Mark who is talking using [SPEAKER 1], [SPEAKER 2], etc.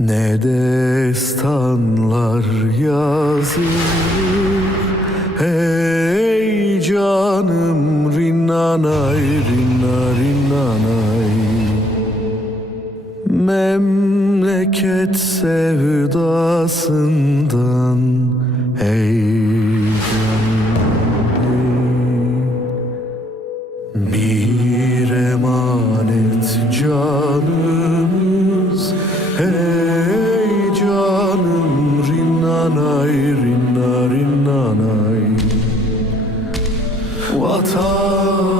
[SPEAKER 1] Ne destanlar yazılır? Hey canım rinnanay rinna Memleket sevdasından Hey hey bir emanet canımız Hey narin nanay. Vatan